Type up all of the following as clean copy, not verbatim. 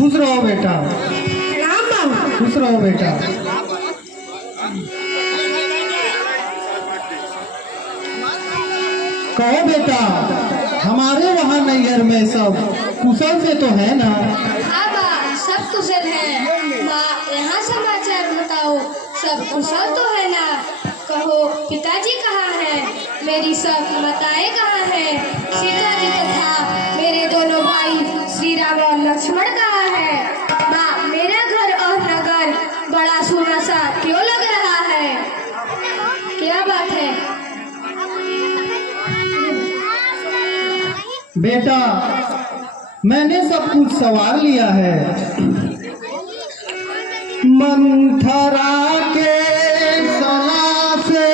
खुश रहो बेटा, राम बाबू। खुश रहो बेटा। कहो बेटा, हमारे वहाँ नैहर में सब कुशल से तो है ना? हाँ बा, सब कुशल है। माँ, यहाँ समाचार बताओ, सब कुशल तो है ना? कहो पिताजी कहाँ है, मेरी सब माताएं कहाँ है, सीता जी तथा मेरे दोनों भाई श्री राम और लक्ष्मण कहाँ है? माँ, मेरा घर और नगर बड़ा सूना सा क्यों लग रहा है? क्या बात है? बेटा, मैंने सब कुछ सवार लिया है। मंथरा के सलाह से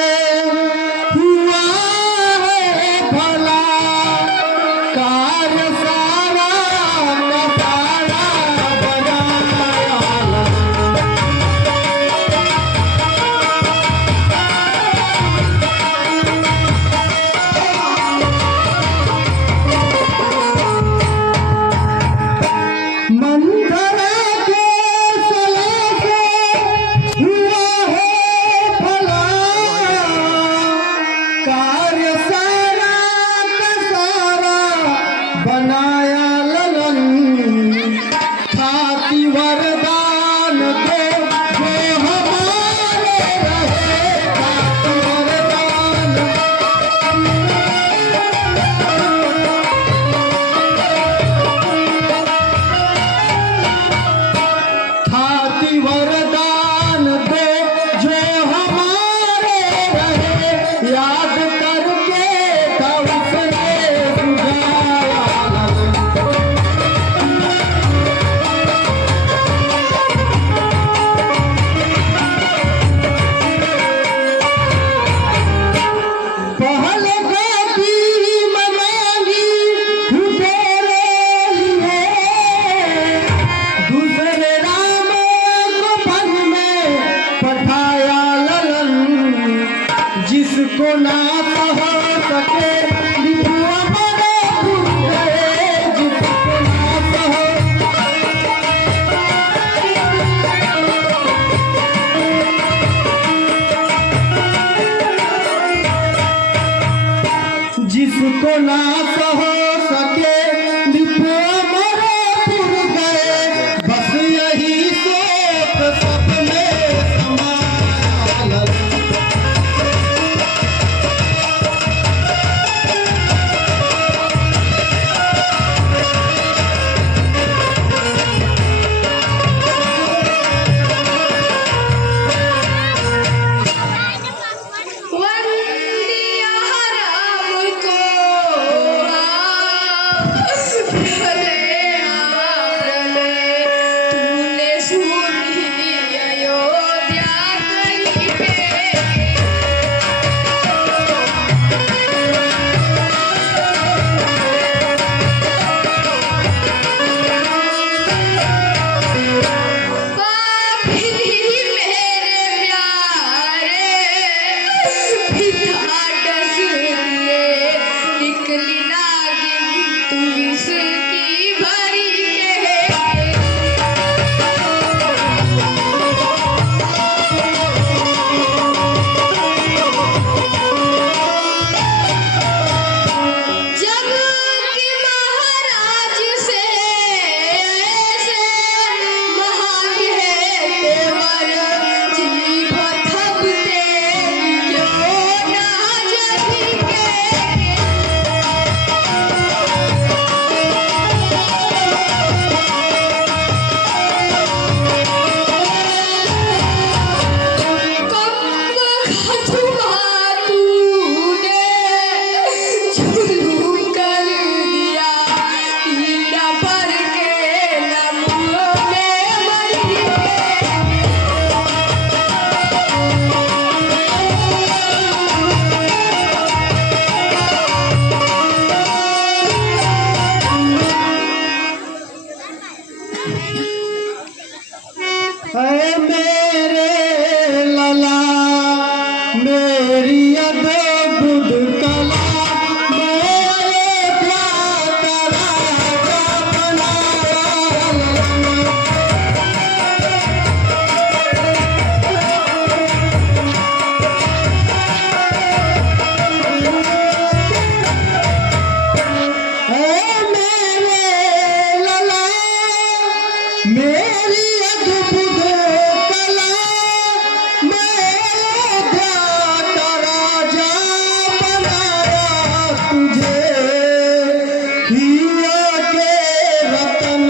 हुआ है भला, कार्य सारा का सारा बनाया। मंथरा के सलाह से हुआ है हिया के रतन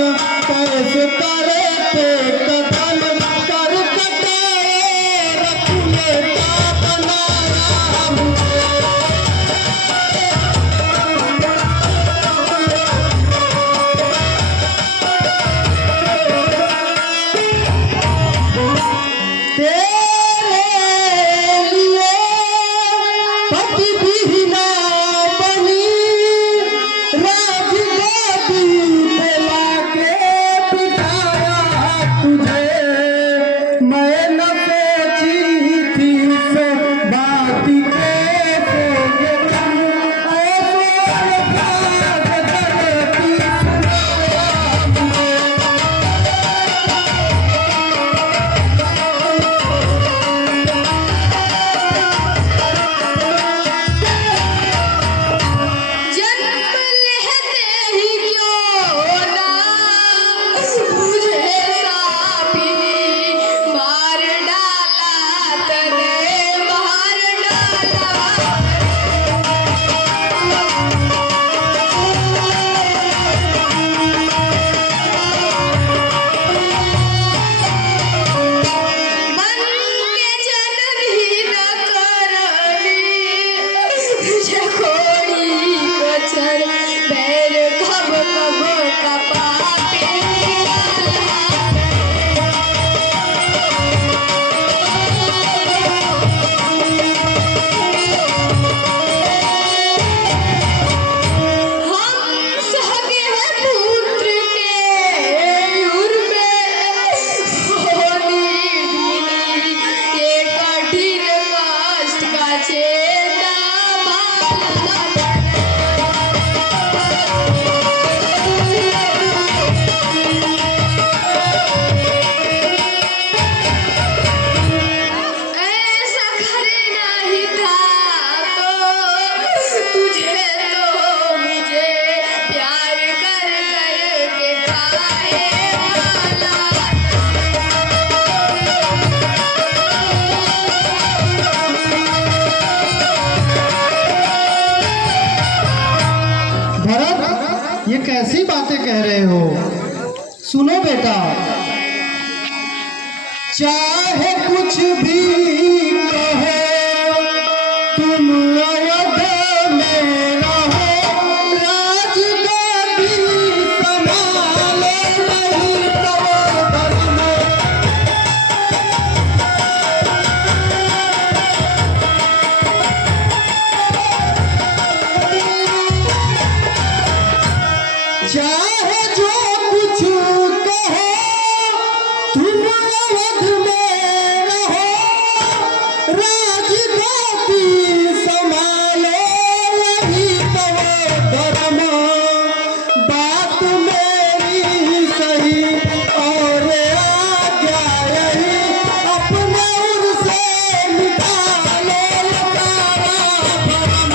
कैसे करते कतन कर कटाए रखने का बनाया मुझे। तेरे लिए पति विहीना बनी राजगादी पे लाके बिठाया तुझे। मैं न सोची थी से बात कैसे ये तुम ऐसे अल्फाज करती सुनाया मुझे। जन्म लेते ही क्यों ना मुझे सापी मार डाला तने मार डाला। मन के जननी न करनी मुझे खोड़ी कचर पैर कब कब कपा पे हम सगे हैं पुत्र के उर में होनी दीनी ये कठिन कष्ट का चेता भाला। ऐसा करना ही था तो तुझे तो मुझे प्यार कर कर के खाए वाला। भरत, ये कैसी बातें कह रहे हो? सुनो बेटा, चाहे कुछ भी कहो तुम अवध में रहो, राजगादी संभालो नहीं तो धर्म। चाहे जो कुछ कहो तुम अवध में रहो, राजगादी संभालो नहीं तो धर्म। बात मेरी सही और आज्ञा यही, अपने उर से निकालो सारा भरम।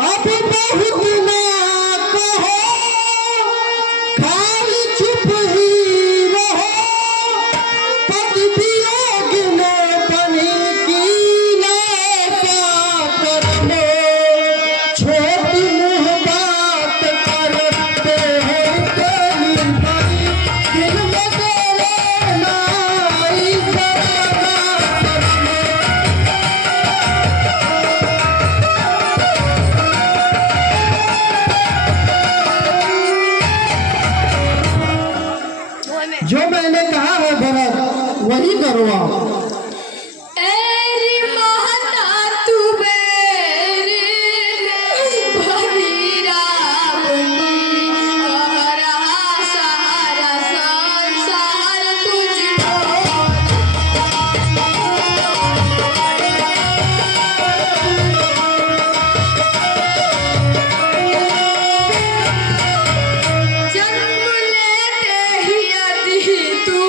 अब बहुत ना कहो, खाली चुप ही रहो, पति वियोग में बनी कीना सा करने। छोटी मुँह बात करते हैं तेरी बड़ी, दिल में तेरे नाई जरा शर्म। जो मैंने कहा है भरत, वही करो आप। तेरी माता तू मेरी भरी राम की, कह रहा सारा संसार तुझको। जन्म लेते ही अति तू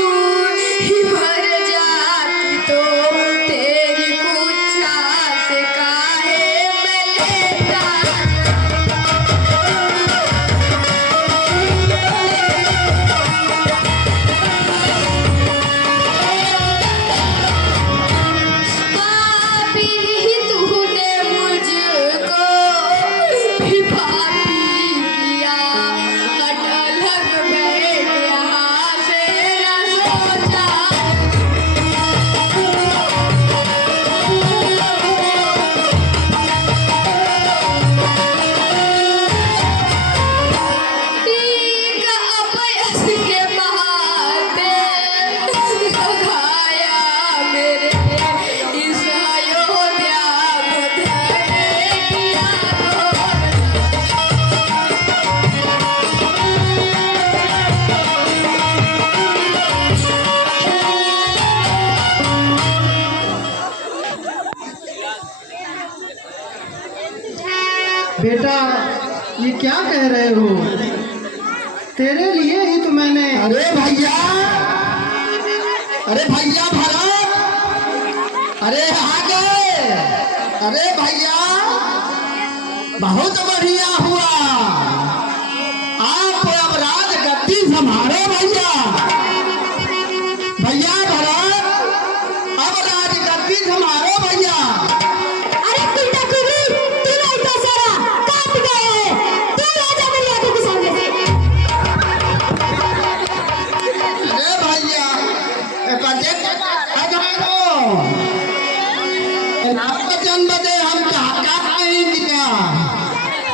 ही भर जाती बेटा ये क्या कह रहे हो? तेरे लिए ही तो मैंने। अरे भैया भरत, अरे आ गए। अरे भैया बहुत बढ़िया हुआ, आप अब राज गद्दी संभालो भैया। भैया भरत अब राज गद्दी संभालो भैया। अरे कुत्ता कुबरी, तू नहीं तो सारा काट गया है। तू राजा मेरी आंखों के सामने से। अरे भैया जन्म दे हम कहा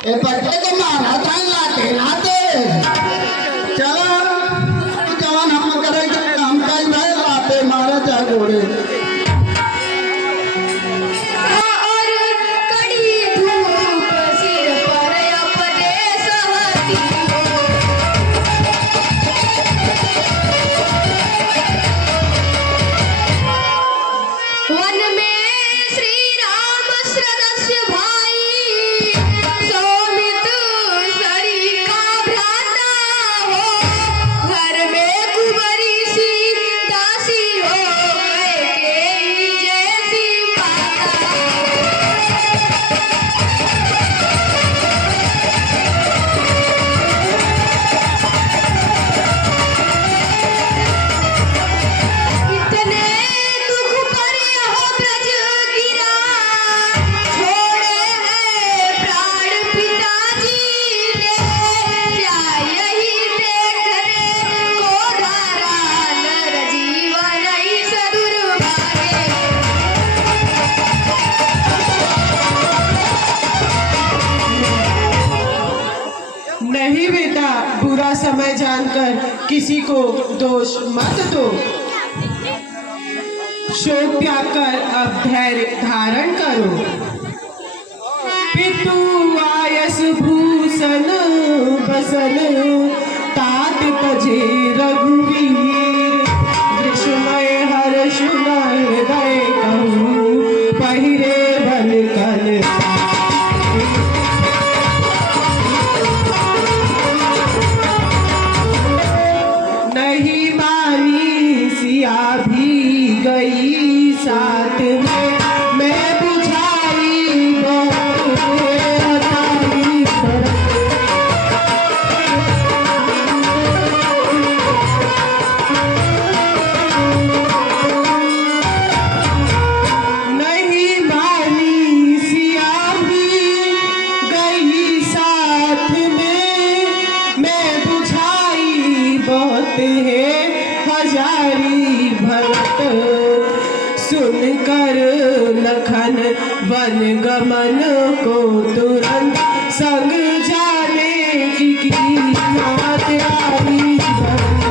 ए बच्चे को मारा था लाते लाते। चलो जवान हम करेंगे हम कई भाई लाते मारा जा गोड़े। और कड़ी धूप सिर पर अपने सहती हो। वन में श्री राम सदस्य भाई, सौमित सरी का भ्राता हो। घर में कुंवरी सी दासी हो, कैकेयी जैसी माता। इतने दुख पर यह ब्रज गिरा, छोड़े हैं प्राण पिताजी ने। क्या यही देखने को धारा, नर जीवन इस दुर्भाग्य। नहीं बेटा, बुरा समय जानकर किसी को दोष मत दो। शोक त्याग कर अब धैर्य धारण करो। पितु आयस भूषण बसन, तात तजे रघुवीर। विस्मय हर्ष हृदय कहूँ, पहिरे बन कल। नहीं मानी सिया भी गई साथ में, मैं बुझाई बहुत हताई भरत। नहीं मानी सिया भी गई साथ में, मैं बुझाई बहुत है हजारी भरत। सुनकर लखन वन गमन को तुरंत, संग जाने की याद आई भरत।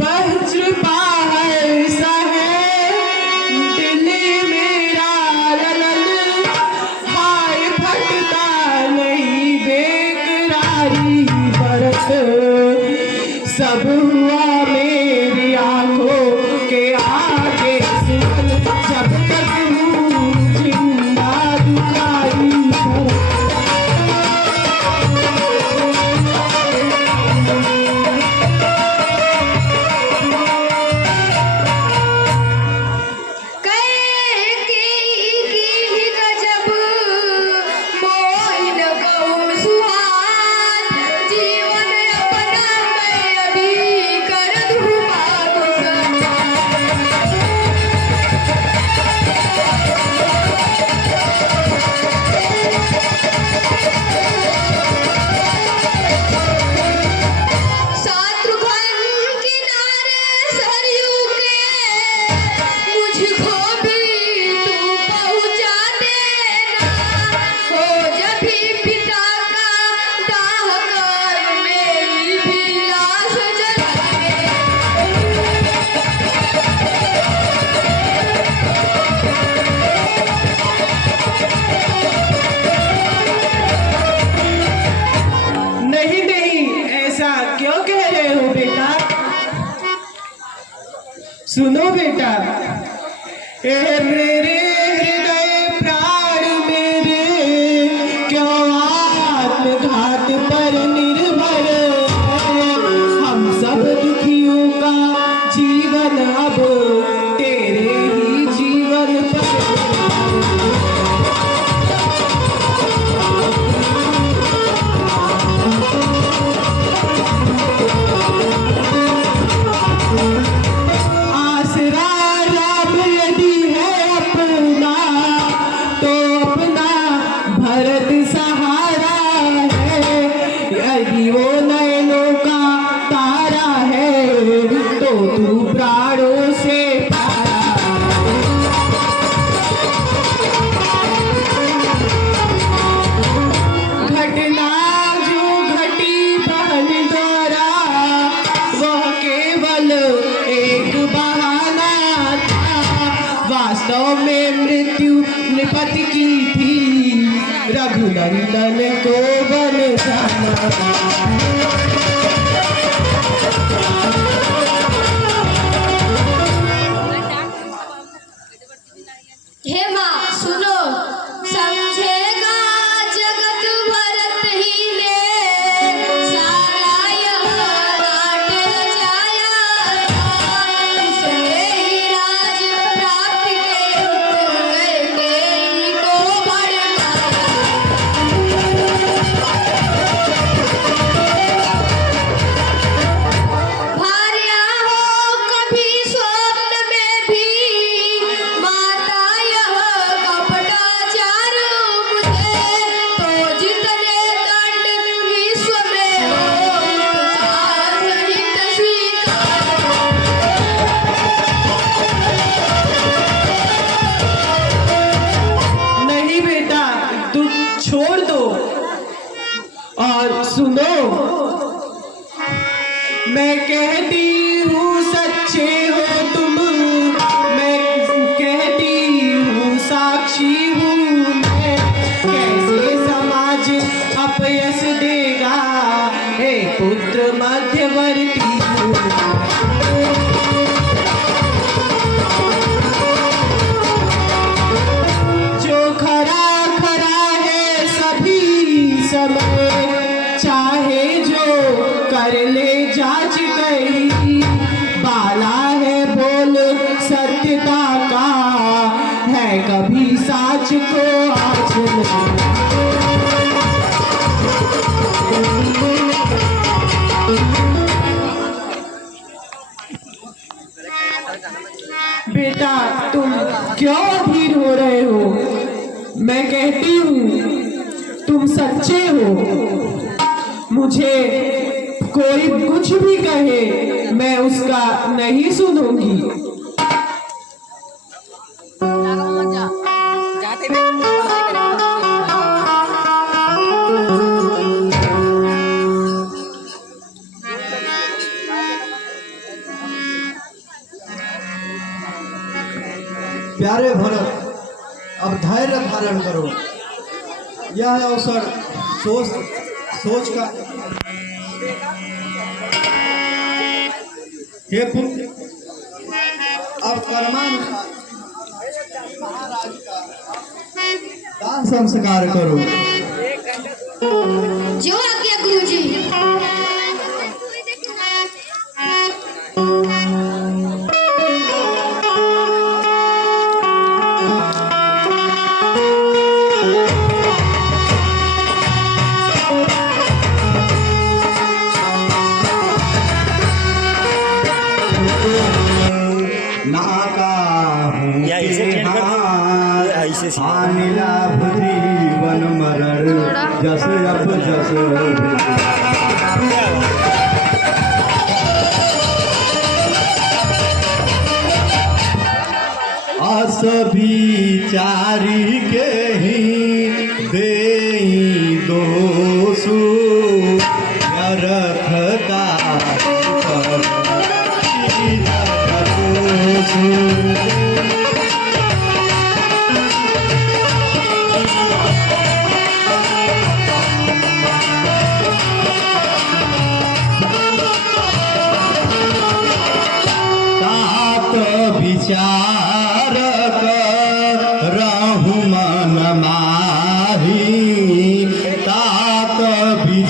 वज्र बाहर सहे दिल मेरा ललन, हाय फटता नहीं बेकरारी भरत। सब हुआ मेरी आंखों के आगे सुन, जब तक हूँ जिंदा दुखाई भरत। कैकेयी की ही गजब मोहिन गौ सुहाग, जीवन अपना मैं अभी सुनो बेटा, ए मेरे हृदय प्राण मेरे, क्यों आत्मघात पर निर्भर है? हम सब दुखियों का जीवन अब तेरे ही जीवन पर। आसरा राम यदि है अपना, तो अपना भरत सहारा है। यदि वो नयनों का तारा है, तो तू प्राणों से प्यारा। घटना जो घटी बहन द्वारा, वह केवल एक बहाना था। वास्तव में मृत्यु नृपति की थी, रघुनंदन को बन जाना। हे माँ सुनो, समझेगा जगत भरत ही ने, सारा यह नाट रचाया था। उसने ही राज प्राप्त के उत्तर कैकेयी को भड़काया। भार्या हो कभी स्वप्न में भी, माता यह कपटाचार मुझे, तो जितने दंड विश्व में हो, सहित स्वीकार। नहीं बेटा, तुम छोड़ दो। और सुनो, मैं कहती हूँ सच्चे हो तुम, मैं कहती हूँ साक्षी हूँ मैं। कैसे समाज अपयश देगा, हे पुत्र मध्यवर्ती हूँ मैं। जो खरा खरा है सभी समय, चाहे जो कर ले जांच कही। बाला है बोल सत्यता का, है कभी साच को आज नहीं। बेटा तुम क्यों अधीर हो रहे हो? मैं कहती हूँ तुम सच्चे हो। मुझे कोई कुछ भी कहे, मैं उसका नहीं सुनूंगी। प्यारे भरत, अब धैर्य धारण करो। यह अवसर सोच का। हे पुत्र, अब कर्मानुसार महाराज का दाह संस्कार करो। जो आज्ञा गुरुजी। हानि लाभ जीवन मरण, जस अब जस अस विचारी के ही देई दोषु, व्यर्थ का तात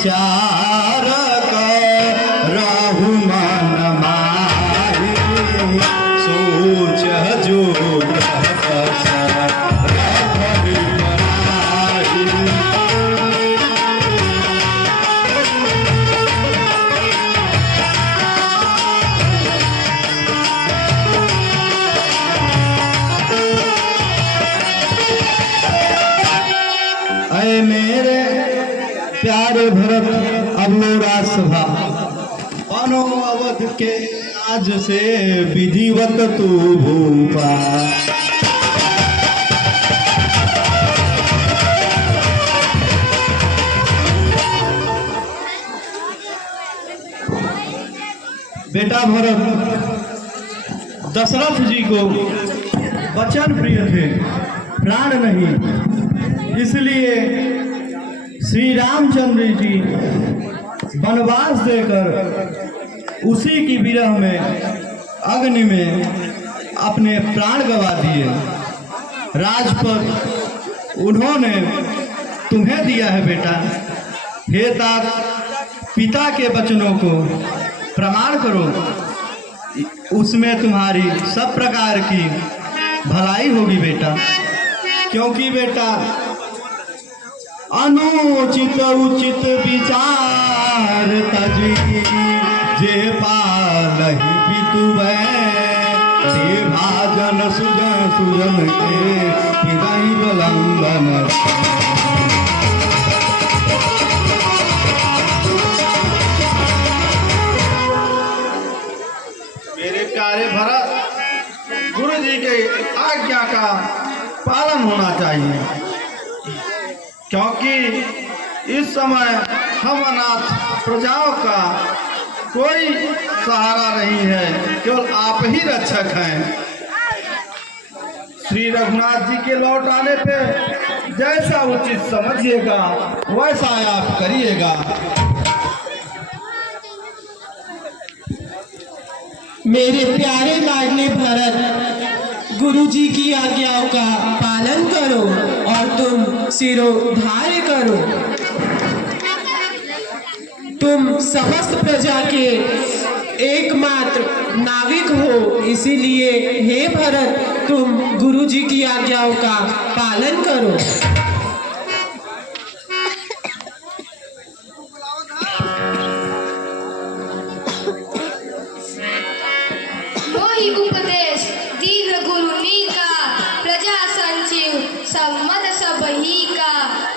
विचार करहु मन माही सोच जो मेरे प्यारे भरत अवलोरा सभा अनो अवध के आज से विधिवत तू भूपा बेटा भरत दशरथ जी को वचन प्रिय थे, प्राण नहीं, इसलिए श्री रामचंद्र जी वनवास देकर उसी की विरह में अग्नि में अपने प्राण गंवा दिए। राजपद उन्होंने तुम्हें दिया है बेटा। हे तात, पिता के वचनों को प्रमाण करो, उसमें तुम्हारी सब प्रकार की भलाई होगी बेटा। क्योंकि बेटा अनुचित उचित विचार तजी जे पालहि पितुवै ते भाजन सुजन सुजन के हृदय विलंबन। मेरे प्यारे भरत, गुरु जी के आज्ञा का पालन होना चाहिए, क्योंकि इस समय हम अनाथ प्रजाओं का कोई सहारा नहीं है, केवल आप ही रक्षक हैं। श्री रघुनाथ जी के लौट आने पे जैसा उचित समझिएगा वैसा आप करिएगा। मेरे प्यारे लाडले भरत, गुरुजी की आज्ञाओं का पालन करो और तुम सिरोधार्य करो। तुम समस्त प्रजा के एकमात्र नाविक हो, इसीलिए हे भरत, तुम गुरुजी की आज्ञाओं का पालन करो। मोहि उपदेश दीन गुरु नीका, प्रजा संचिव सम्मत सबही का।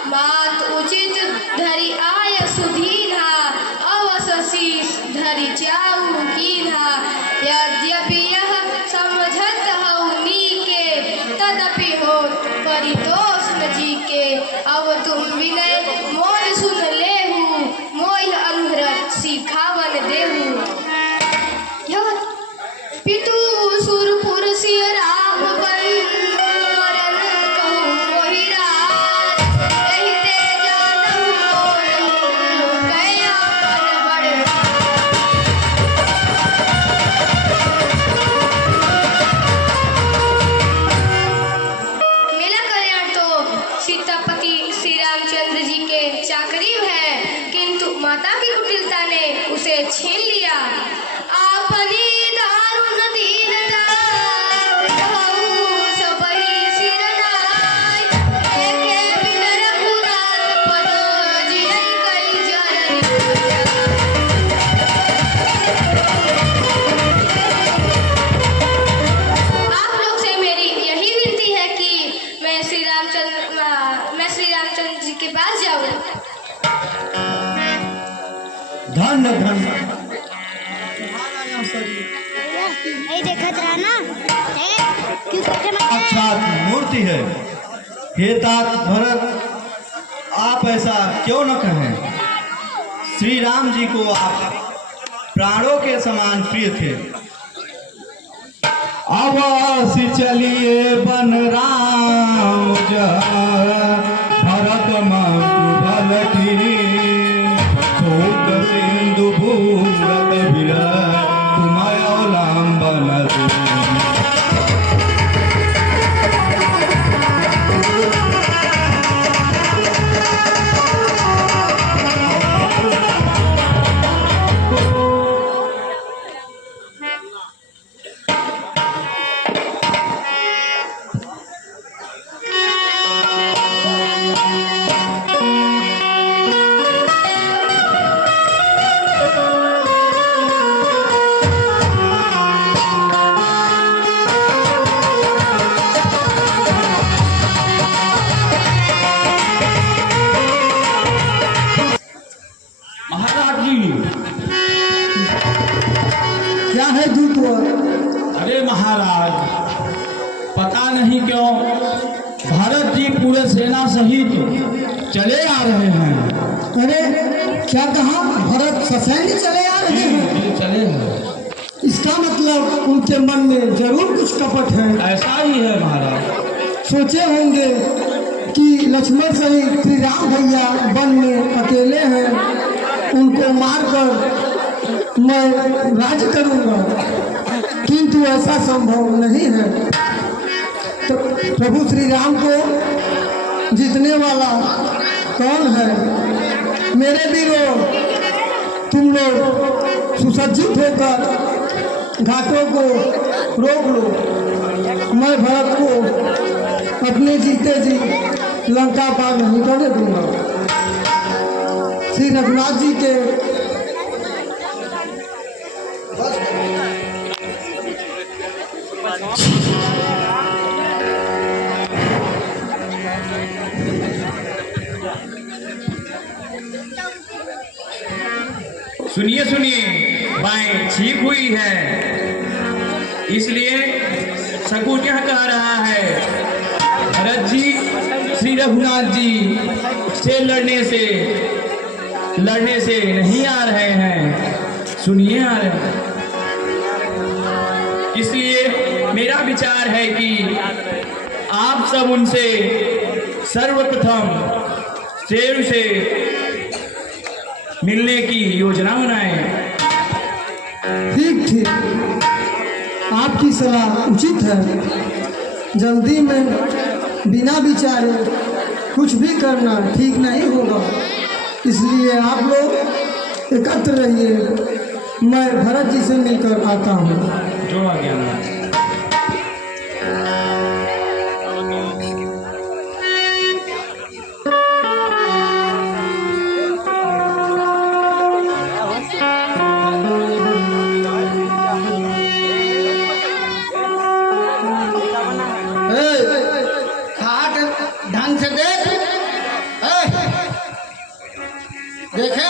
मात उचित धरि आय सुधीना, अवस शीस धरि जाऊ कीन्हा। यद्यपि यह समझत हऊ नीके, तदपि होत परितोष न जीके। अब तुम विनय मोर सुन लेहु, मोहि अनुरत सिखावन देहु। पितु सुरपुर सिय राम बन करन कहूँ मोहि राज। एहि ते जानहु मोर गया पर बड़। मेरा कल्याण तो सीतापति श्री रामचंद्र जी के चाकरी है, किंतु माता की कुटिलता ने उसे छीन लिया। आपनी दारुण दीनता कहूँ सबहि सिर नाय। एके बिन रघुनाथ पद जियै कई जननी। आप लोग से मेरी यही विनती है कि मैं श्री रामचंद्र जी के पास जाऊँ। धन धन देखत रहा ना, क्यों सोचे मैं साक्षात मूर्ति है। हे तात भरत, आप ऐसा क्यों न कहें। श्री राम जी को आप प्राणों के समान प्रिय थे। अवश्य चलिए बन राम भरत भलटी शोक सिंधु भूरत विरह तुम्हाय अवलंबन। पूरे सेना सहित चले आ रहे हैं। अरे क्या कहा, भरत ससैन्य चले आ रहे हैं? चले हैं। इसका मतलब उनके मन में जरूर कुछ कपट है। ऐसा ही है महाराज। सोचे होंगे कि लक्ष्मण सहित श्री राम भैया वन में अकेले हैं, उनको मारकर मैं राज करूंगा, किंतु ऐसा संभव नहीं है। तो प्रभु श्री राम को जीतने वाला कौन है? मेरे वीरों, तुम लोग सुसज्जित होकर घाटों को रोक लो। मैं भरत को अपने जीते जी लंका पार नहीं करने दूंगा। श्री रघुनाथ जी के सुनिए सुनिए, बाएं ठीक हुई है, इसलिए सकूट यह कह रहा है भरत जी श्री रघुनाथ जी से लड़ने से नहीं आ रहे हैं। सुनिए आ रहे हैं, इसलिए मेरा विचार है कि आप सब उनसे सर्वप्रथम शेर से मिलने की योजना बनाएं। ठीक, आपकी सलाह उचित है। जल्दी में बिना विचारे कुछ भी करना ठीक नहीं होगा, इसलिए आप लोग एकत्र रहिए। मैं भरत जी से मिलकर आता हूँ। जो आ गया खाट ढंग से देख, देखे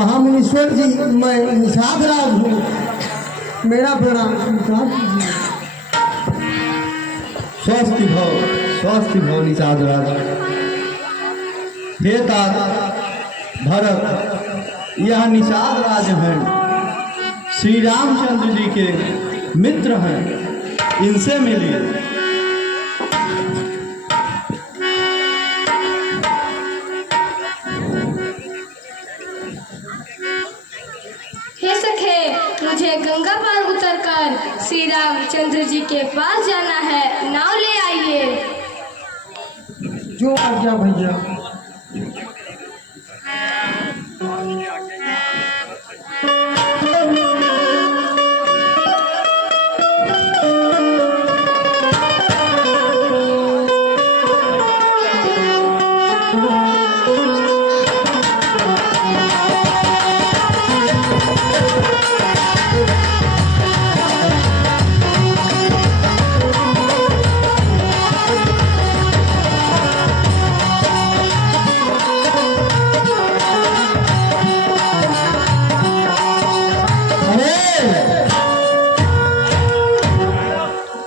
महामुनीश्वर जी, मैं निषाद राज हूँ, मेरा प्रणाम स्वीकार कीजिए। स्वस्थ भव निषाद राज। हे तात भरत, यह निषाद राज हैं, श्री रामचंद्र जी के मित्र हैं, इनसे मिलिए। हे सखे, मुझे गंगा पार उतरकर श्री रामचंद्र जी के पास जाना है, नाव ले आइए। जो आज्ञा भैया।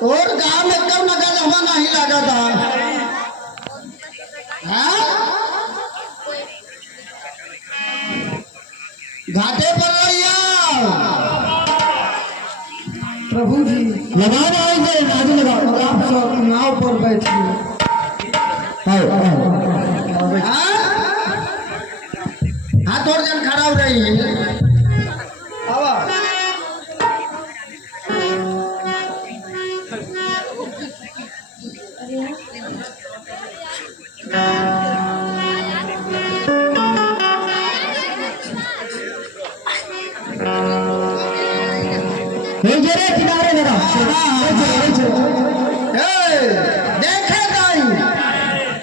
और गांव में कब नगर हवा नहीं लगा था, हाँ? घाटे पर रहिया प्रभु जी, लगा राजू लगा, आप सब नाव पर बैठिए। हाथ और जन खड़ा हो रही है। किनारे लगा देखे नहीं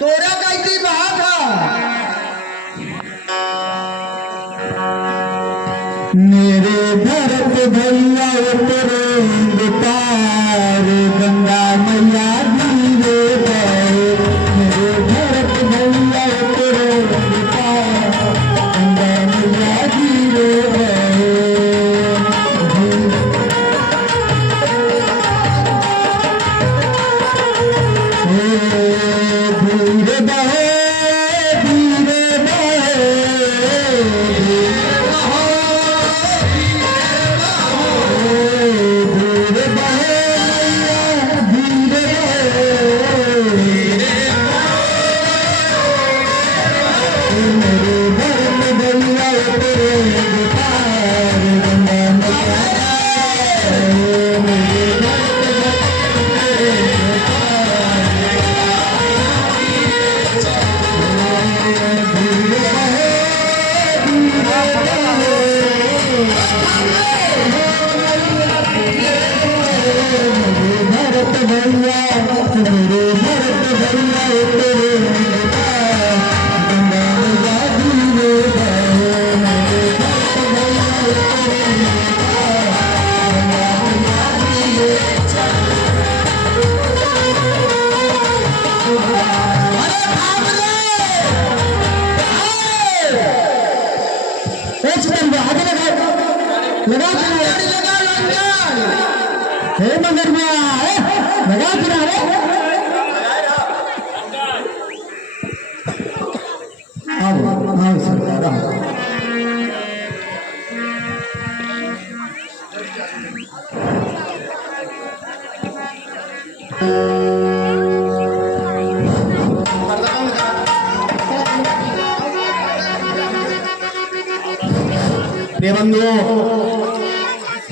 तोरा कैसी बात है। मेरे भरत भैया तेरे पार गंगा मैया धीरे गए, मेरे भरत भैया तेरे पार गंगा मैया धीरे गए। धीरे बहे धीरे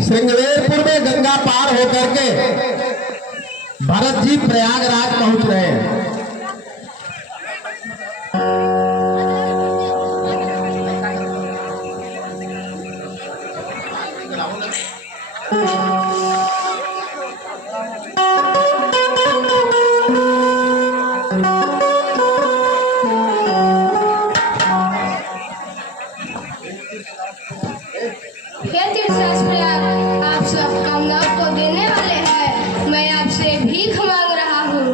श्रृंगवेरपुर में गंगा पार होकर के भरत जी प्रयागराज पहुंच रहे हैं। हे तीर्थराज, आप सब कामनाओं को देने वाले हैं, मैं आपसे भीख मांग रहा हूँ।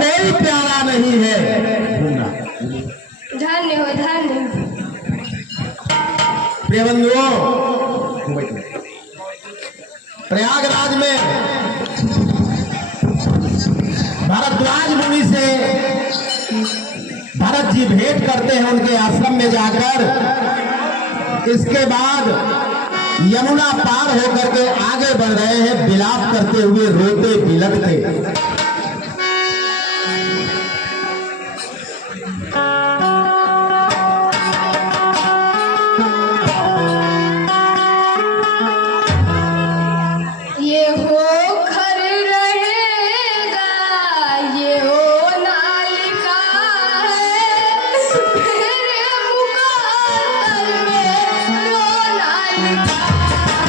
कोई प्यारा नहीं है। धन्य हो धन्य हो। प्रिय बंधुओं, प्रयागराज में भरद्वाज मुनि से भरत जी भेंट करते हैं उनके आश्रम में जाकर। इसके बाद यमुना पार होकर के आगे बढ़ रहे हैं, विलाप करते हुए, रोते बिलखते। ये हो घर रहेगा, ये हो नालिका है, मेरे मुकाबले में रोना लिखा है।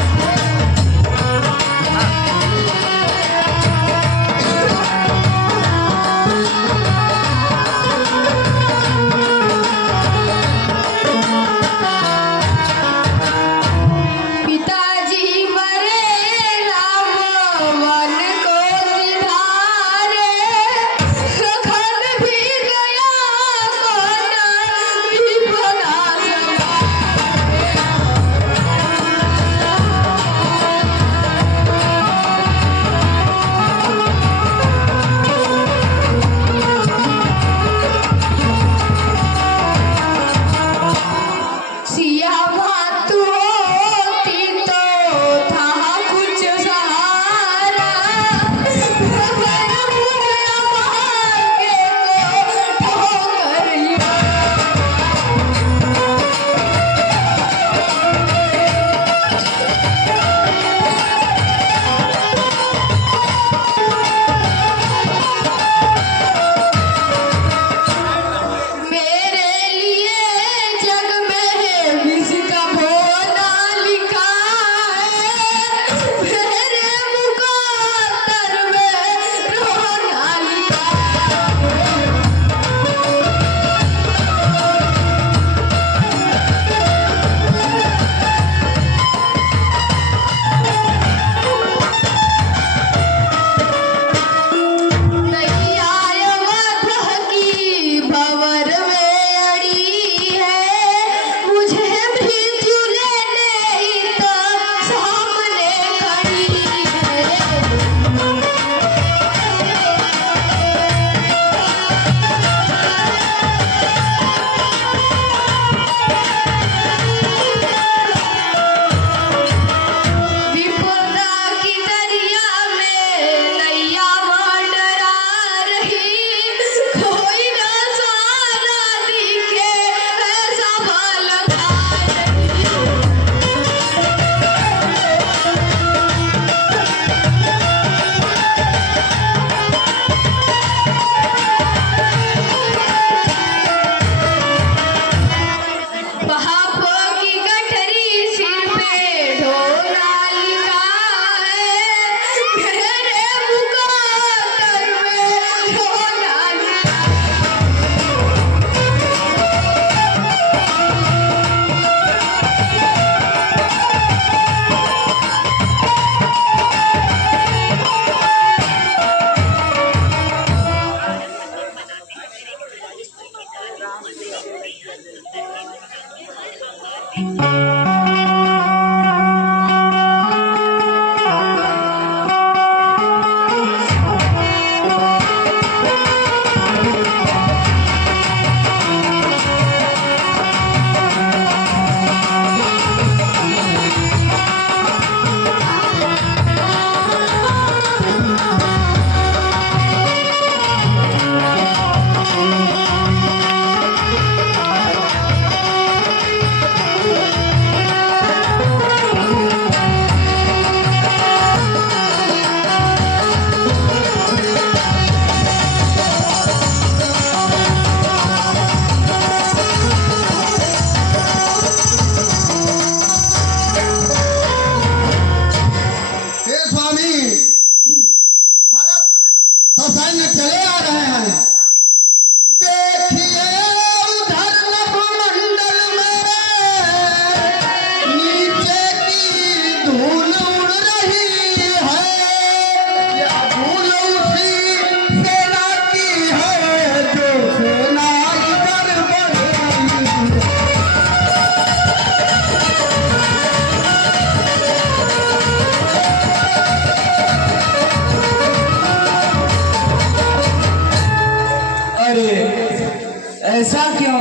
ऐसा क्यों?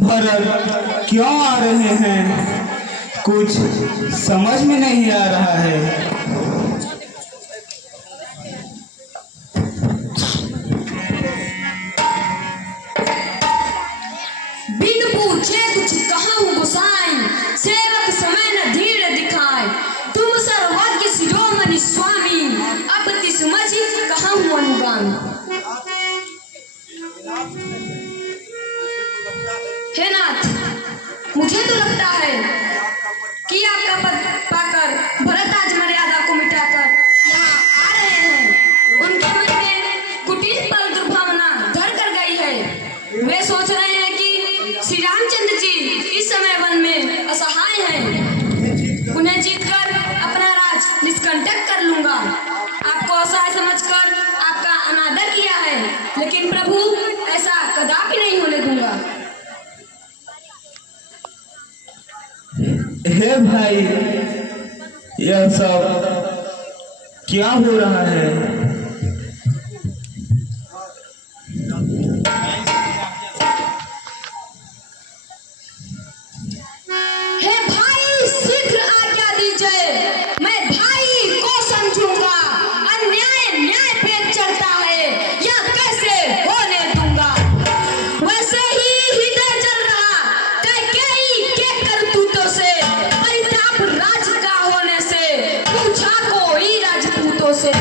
भरत क्यों आ रहे हैं? कुछ समझ में नहीं आ रहा है। बिन पूछे कुछ कहूँ गोसाई, सेवक समय न धीर दिखाए। तुम सर्वज्ञ शिरोमणि स्वामी, अब तिसमझि कहूँ अनुगामी। हे नाथ, मुझे तो लगता है कि आपका पद पाकर भरत आज मर्यादा को मिटाकर यहाँ आ रहे हैं। उनके मन में कुटिल पर दुर्भावना घर कर गई है। वे सोच रहे हैं कि श्री रामचंद्र जी इस समय वन में असहाय हैं। उन्हें जीतकर अपना राज निष्कंटक कर लूंगा। आपको असहाय समझकर आपका अनादर किया है, लेकिन प्रभु ऐसा कदापि नहीं होने दूंगा। हे भाई, यह सब क्या हो रहा है? हे भाई, शीघ्र आज्ञा दीजिए, मैं भाई को समझूंगा। अन्याय न्याय पे चढ़ता है, यह कैसे होने दूंगा। वैसे ही हृदय जल रहा कैकेयी के करतूतों से, परिताप राज का होने से पूछा कोई राजपूतों से।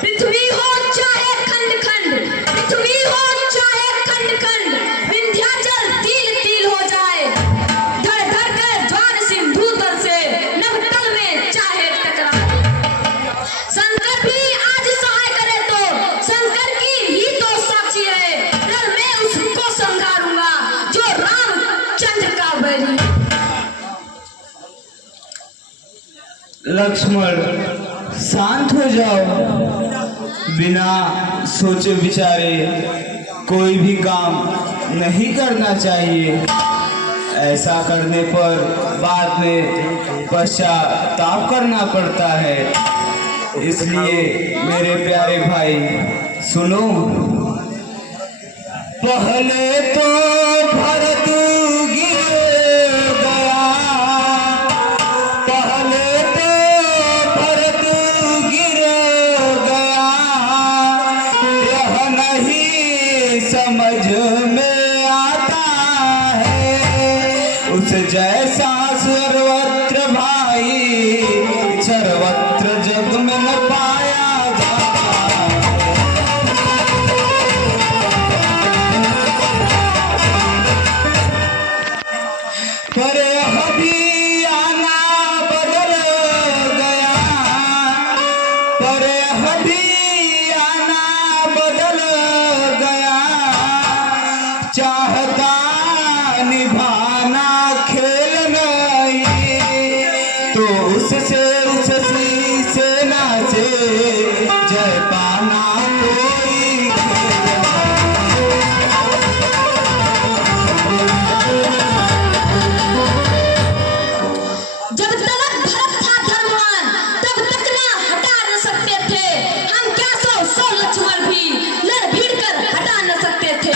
पृथ्वी हो चाहे खंड खंड, पृथ्वी हो चाहे खंड खंड, विंध्याचल तिल तिल हो जाए। धड़ धड़ कर ज्वार सिंधु तर से, नभतल में चाहे टकराए। शंकर भी आज सहाय करे तो शंकर की ही तो साक्षी है। डर मैं उसको संघारूंगा जो रामचंद्र का बैरी है। लक्ष्मण, शांत हो जाओ। बिना सोचे विचारे कोई भी काम नहीं करना चाहिए। ऐसा करने पर बाद में पश्चाताप करना पड़ता है। इसलिए मेरे प्यारे भाई सुनो। पहले तो भरत गिर गया, पहले तो भरत गिर गया। यह नहीं समझ में आता है, उस जैसा सर्वत्र भाई सर्वत्र जग में न पाया जाता है। पर अभी आना बदल गया, पर अभी आना बदल गया। चाहता निभाना खेल नहीं, तो उससे उससी सेना से जय पाना कोई खेल जब तलक भरत था धर्मवान, तब तक ना हटा न सकते थे। हम क्या सौ लक्ष्मण भी लड़ भीड़ कर हटा न सकते थे।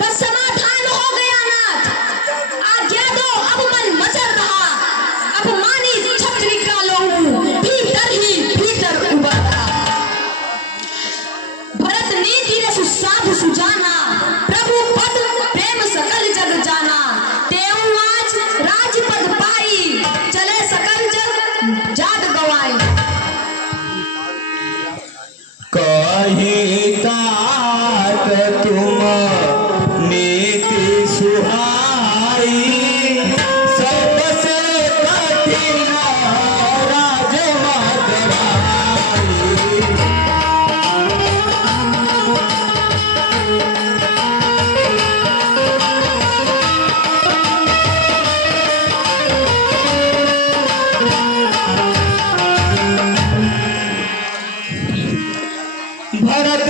बस समाधान हो गया नाथ, आज्ञा दो अब मन मचल रहा। अपमानी छत्री का लहू भीतर ही भीतर उबल रहा। भरत नीति रस साधु सुजाना, प्रभु पद प्रेम सकल जग जाना। तेऊ आज राजपद पाई, चले सकल जग जात गवाई। कही तात तुम नीति सुहाई, सबसे कठिन राजमार्ग। भरत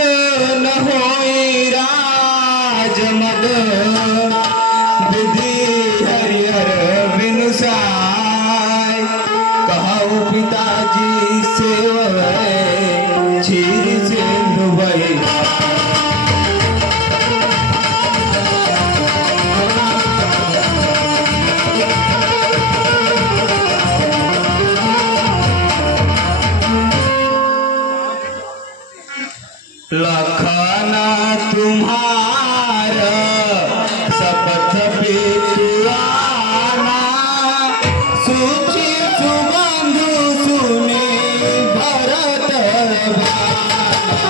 न होई राजमद, विधि हरिहर बिनु साय। कहु पिताजी सेवै, क्षीर सिंधु बही। लखन तुम्हारा शपथ बितुआना, सूची सुबंधु सुने भरत भाना।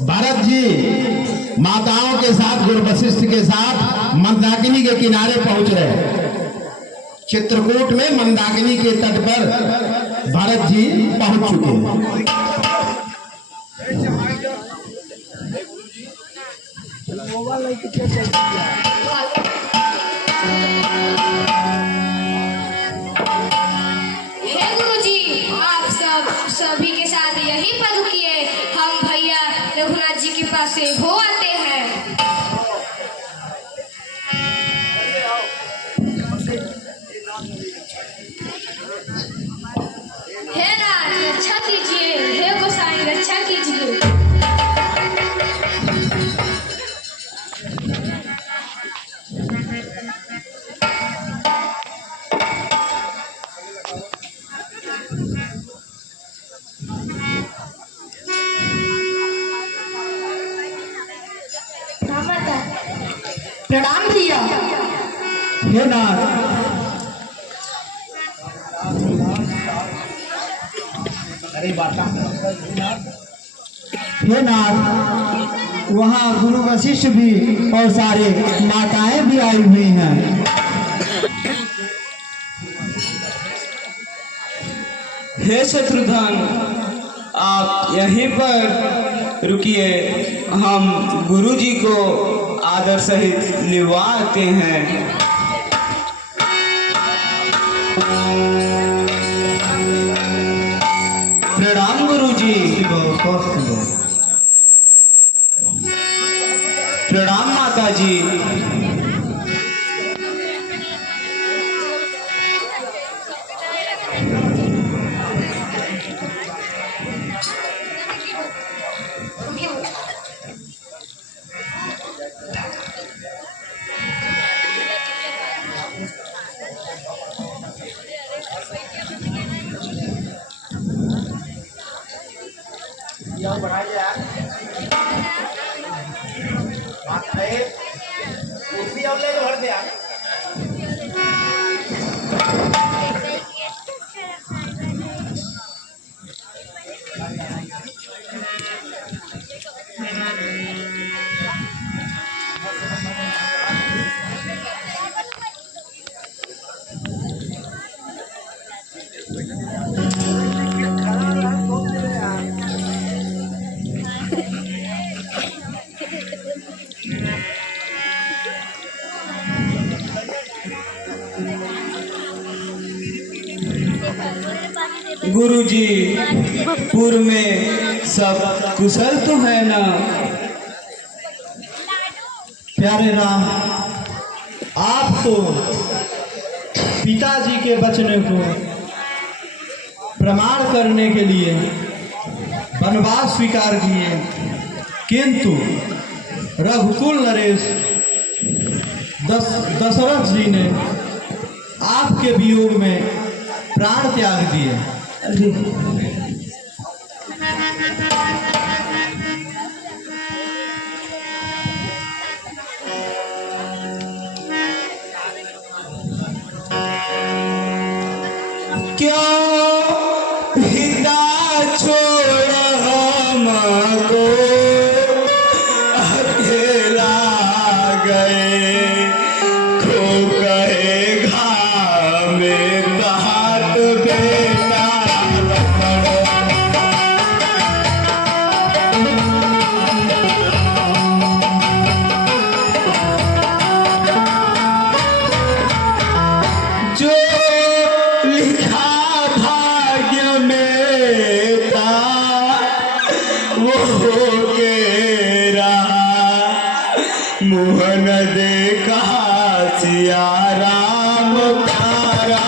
भरत जी माताओं के साथ गुरु वशिष्ठ के साथ मंदाकिनी के किनारे पहुंच रहे हैं। चित्रकूट में मंदाकिनी के तट पर भरत जी पहुंच चुके हैं। हे गुरुजी, आप सभी के साथ यही पद किए, हम भैया रघुनाथ जी के पास से हो आते हैं। हे राज रक्षा कीजिए, हे गोसाई रक्षा कीजिए। प्रणाम भैया। हे नाथ, हे नाथ, वहाँ गुरु वशिष्ठ भी और सारे माताएं भी आई हुई हैं। हे शत्रुघ्न, आप यहीं पर रुकिए, हम गुरुजी को आदर सहित लिवा आते हैं। प्रणाम गुरुजी। प्रणाम माता जी। गुरुजी, पूर्व में सब कुशल तो है ना? प्यारे राम, आप तो पिताजी के वचन को प्रमाण करने के लिए वनवास स्वीकार किए, किंतु रघुकुल नरेश दशरथ जी ने आपके वियोग में प्राण त्याग दिए। क्यों हिता छोड़ हमको अकेला गए, खो गए घाव में तहात बेटा लखन। न देखा सिया राम तारा।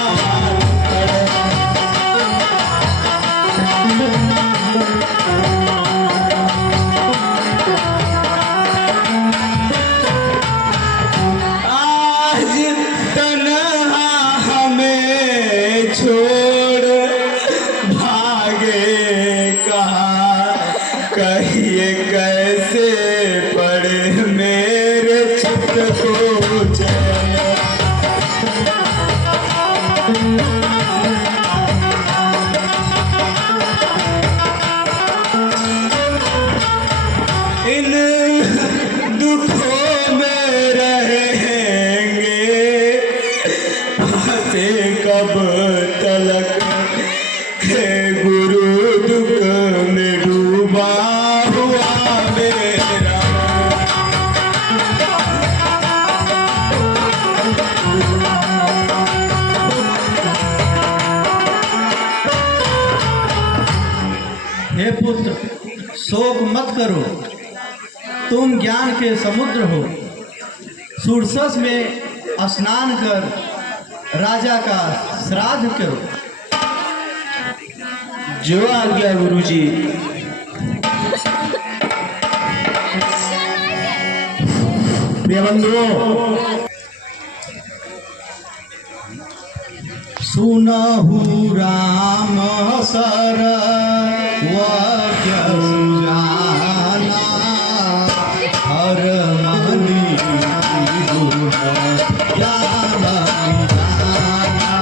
आज तन्हा हमें छोड़ भागे कहाँ, कहिए कैसे पड़े मेरे चित्त को चैन। इन दुखों में रहेंगे फंसे कब तलक, हे गुरु दुख में डूबा हुआ मेरा। हे पुत्र, शोक मत करो, तुम ज्ञान के समुद्र हो। सुरसस में स्नान कर राजा का श्राद्ध करो। जो आज्ञा गुरुजी। प्रिय बंधुओं, सुनहु राम सर वाक्य सुजाना, हर मनि गुण ज्ञान निधाना।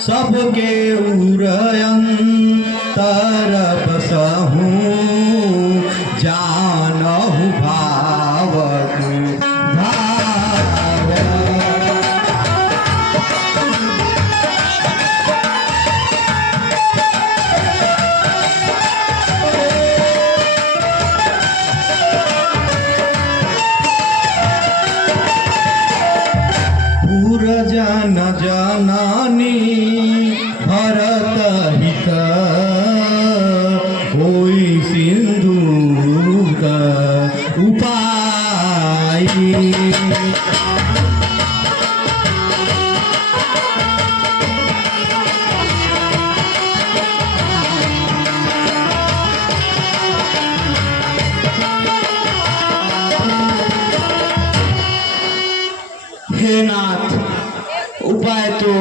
सबके उरयंतर बसहु, जानहु भावतु भाव। पुरजन जननी भरत हित, होई सिंधु उपाय। हे नाथ, उपाय तो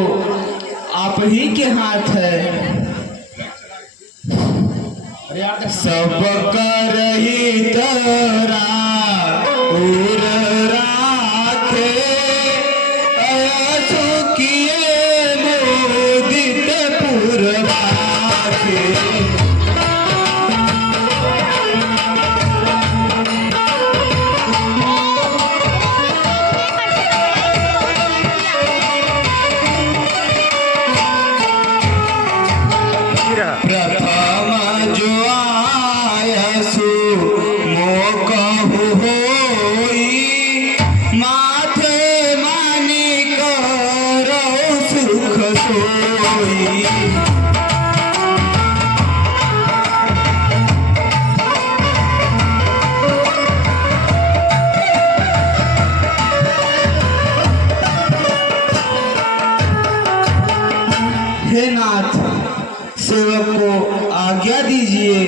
आप ही के हाथ है। सब कर ही तरा उर राखे, सुखिए मोदित पुरवाखे। प्रथम जो आयसु मोकहु होई, माथे मानी करो सुख सोई। हे नाथ, सेवक को आज्ञा दीजिए।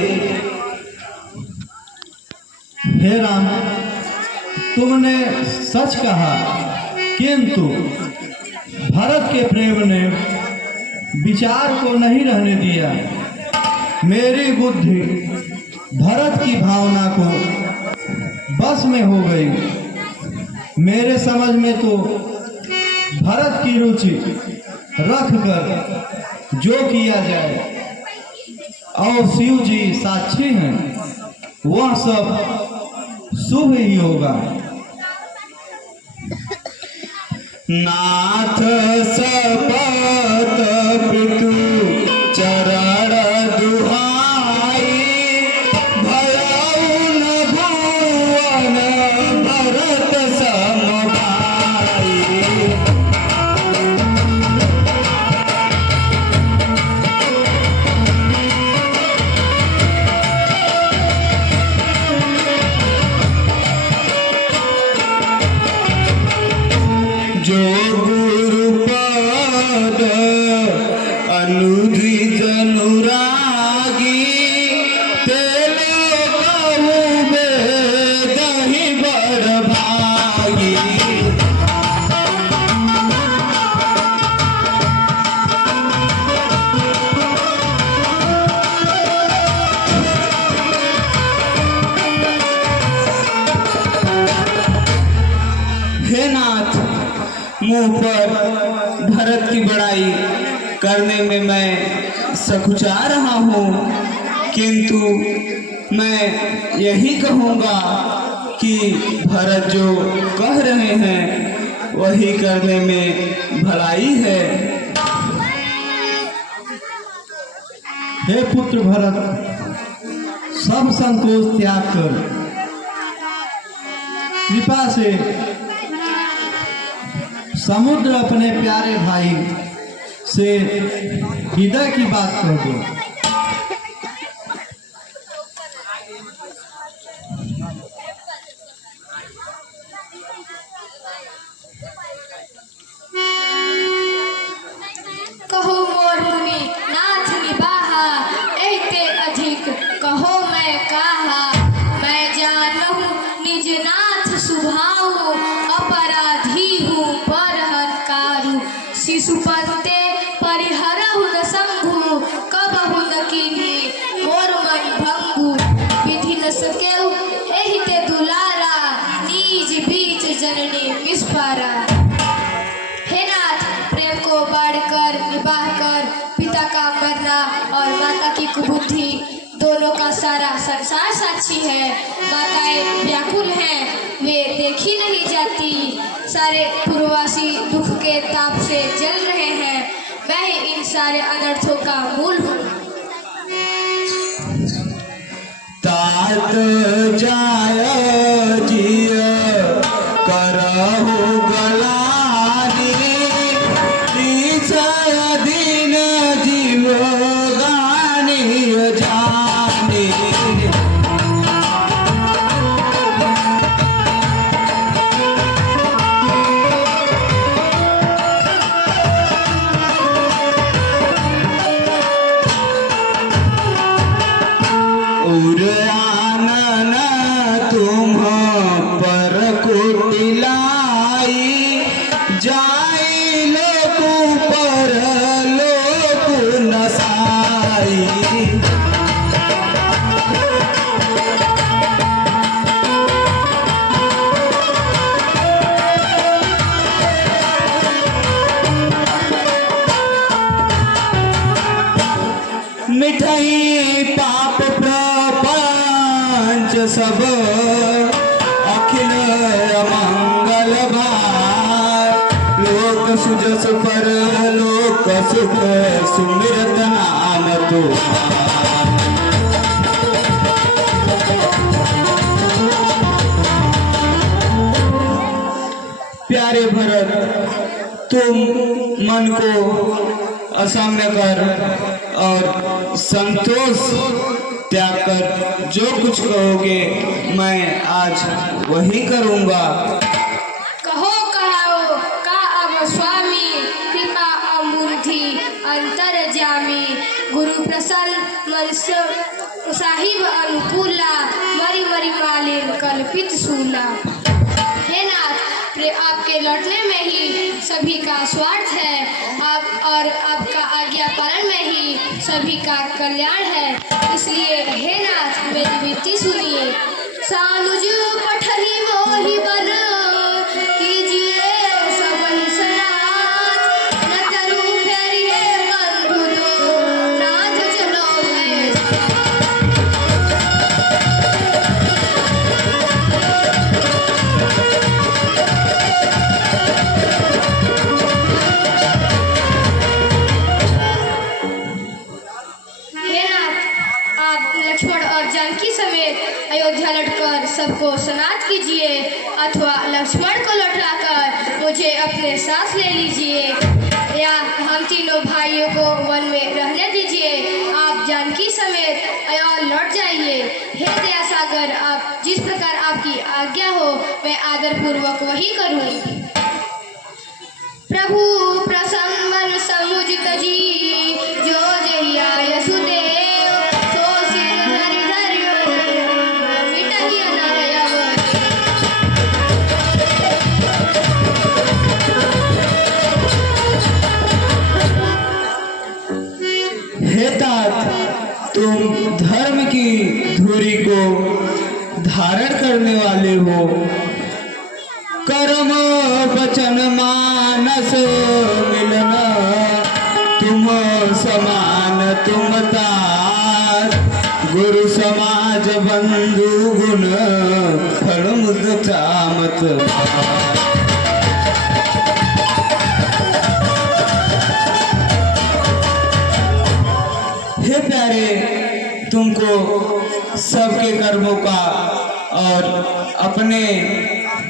हे राम, तुमने सच कहा, किंतु भरत के प्रेम ने विचार को नहीं रहने दिया। मेरी बुद्धि भरत की भावना को बस में हो गई। मेरे समझ में तो भरत की रुचि रख कर जो किया जाए, और शिव जी साक्षी हैं, वह सब शुभ ही होगा। नाथ सपत पितु चरण दुहाई, भयउन भुवन भरत स जो गुरुपद अनुद्विज अनुरागी तेलो कहू दही बर भागी। हे नाथ, मुंह पर भरत की बड़ाई करने में मैं सकुचा रहा हूँ, किंतु मैं यही कहूँगा कि भरत जो कह रहे हैं वही करने में भलाई है। हे पुत्र भरत, सब संकोच त्याग कर कृपा से समुद्र अपने प्यारे भाई से हृदय की बात कर दो। कहो मोर मुनि नाथ निबाहा, ऐते अधिक कहो मैं काहा। मैं जानहु निज नाथ सुभाऊ, अपराधी हूँ परहनकारु। शिशुपते परिहरहु न संघु, कबहु न कीन्ही मोर मन भंगु। विधि न सकेउ एहि ते दुलारा, नीज बीच जननी विस्पारा। हे नाथ, प्रेम को बाढ़कर निभाह कर पिता का मरना और माता की कुबुद्धि दोनों का सारा संसार साक्षी है। माताएं व्याकुल हैं, वे देखी नहीं जाती। सारे पूर्ववासी दुख के ताप से जल रहे हैं। मैं ही इन सारे अनर्थों का मूल हूँ। तात जाय जिय करहु गलानी, निचय दिन जीव गानी जानी। उर आनन तुम पर कुटिलाई, जाई लोक पर लोक नसाई। मिठाई पाप प्रपंच सब, अखिल अमंगल भार। लोक सुजस पर लोक सुख, सुमिरत नाम तुम्हार। प्यारे भरत, तुम मन को असाम्य कर और संतोष त्याग कर जो कुछ कहोगे मैं आज वही करूँगा। कहो कहाओ का अब स्वामी, कृपा अमूर्ति अंतर जामी। गुरु प्रसन्न मन साहिब अनुकूला, मरी मरी मालिन कल्पित सूला। हे नाथ, आपके लौटने में ही सभी का स्वार्थ है। आप और आपका आज्ञा पालन में ही सभी का कल्याण है। इसलिए हे नाथ, मेरी विनती सुनिए। सानुज पठही मोहि बन, कीजिए सबहि सनाथ। न तरु फेरिए बंधु दो, नाथ चलो मैं। अयोध्या लौटकर सबको सनाथ कीजिए, अथवा लक्ष्मण को लौटाकर मुझे अपने साथ ले लीजिए, या हम तीनों भाइयों को वन में रहने दीजिए। आप जानकी समेत अयोध्या लौट जाइए। हे दया सागर, आप जिस प्रकार आपकी आज्ञा हो मैं आदर पूर्वक वही करूँ। प्रभु प्रसन्न समुझ तजी जो जहिया यसुदेव सो सिर धरि धरि मिटहि नर अवधि। हे तात, तुम धर्म की धुरी को धारण करने वाले हो। कर्म वचन मानस मिलन तुम समान तुम तात। गुरु समाज बंधु गुण फल मुद्दा मत। हे प्यारे, तुमको सबके कर्मों का और अपने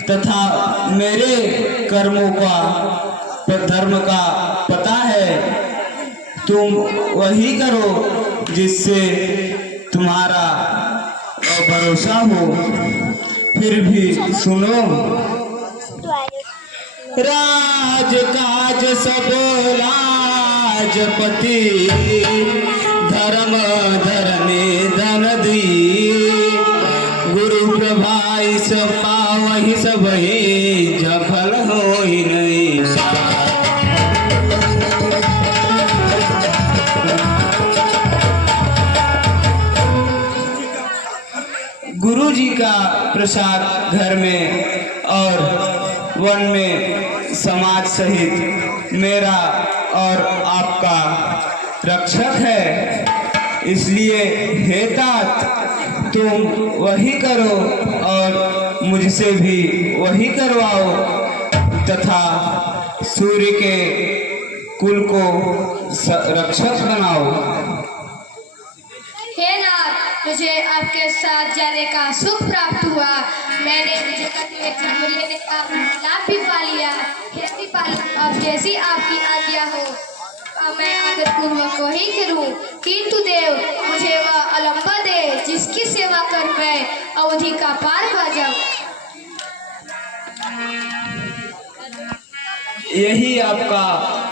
तथा मेरे कर्मों का धर्म का पता है। तुम वही करो जिससे तुम्हारा भरोसा हो। फिर भी सुनो, राज काज सब लाजपति धर्म धरने धन दी। गुरु प्रभाई सब पावहि सब जफल हो ही नहीं। गुरु जी का प्रसाद घर में और वन में समाज सहित मेरा और आपका रक्षक है। इसलिए हे तात, तुम वही करो और मुझसे भी वही करवाओ तथा सूर्य के कुल को रक्षक बनाओ। हे नाथ, मुझे आपके साथ जाने का सुख प्राप्त हुआ। मैंने जगत में जन्म लेने का लाभ भी पा लिया, खेत भी पा लिया। अब जैसी आपकी आज्ञा हो अब मैं आदर पूर्वक वही करूं। किंतु देव, मुझे वह अलंबा दे जिसकी सेवा कर मैं अवधि का पार पा जाऊं। यही आपका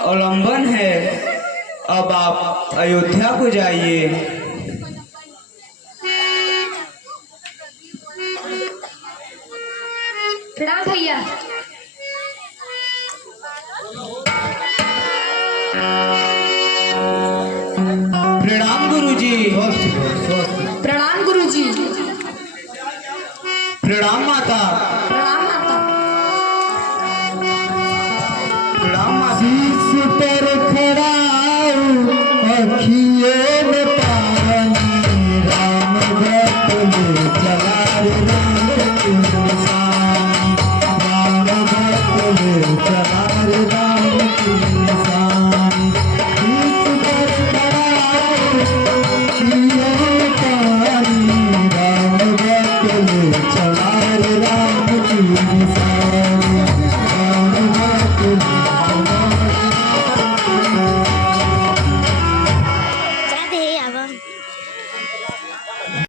अवलंबन है। अब आप अयोध्या को जाइए। प्रणाम भैया। प्रणाम गुरुजी। प्रणाम गुरुजी। प्रणाम माता। प्रणाम माता। प्रणाम माता। शीश पर खड़ा अखियों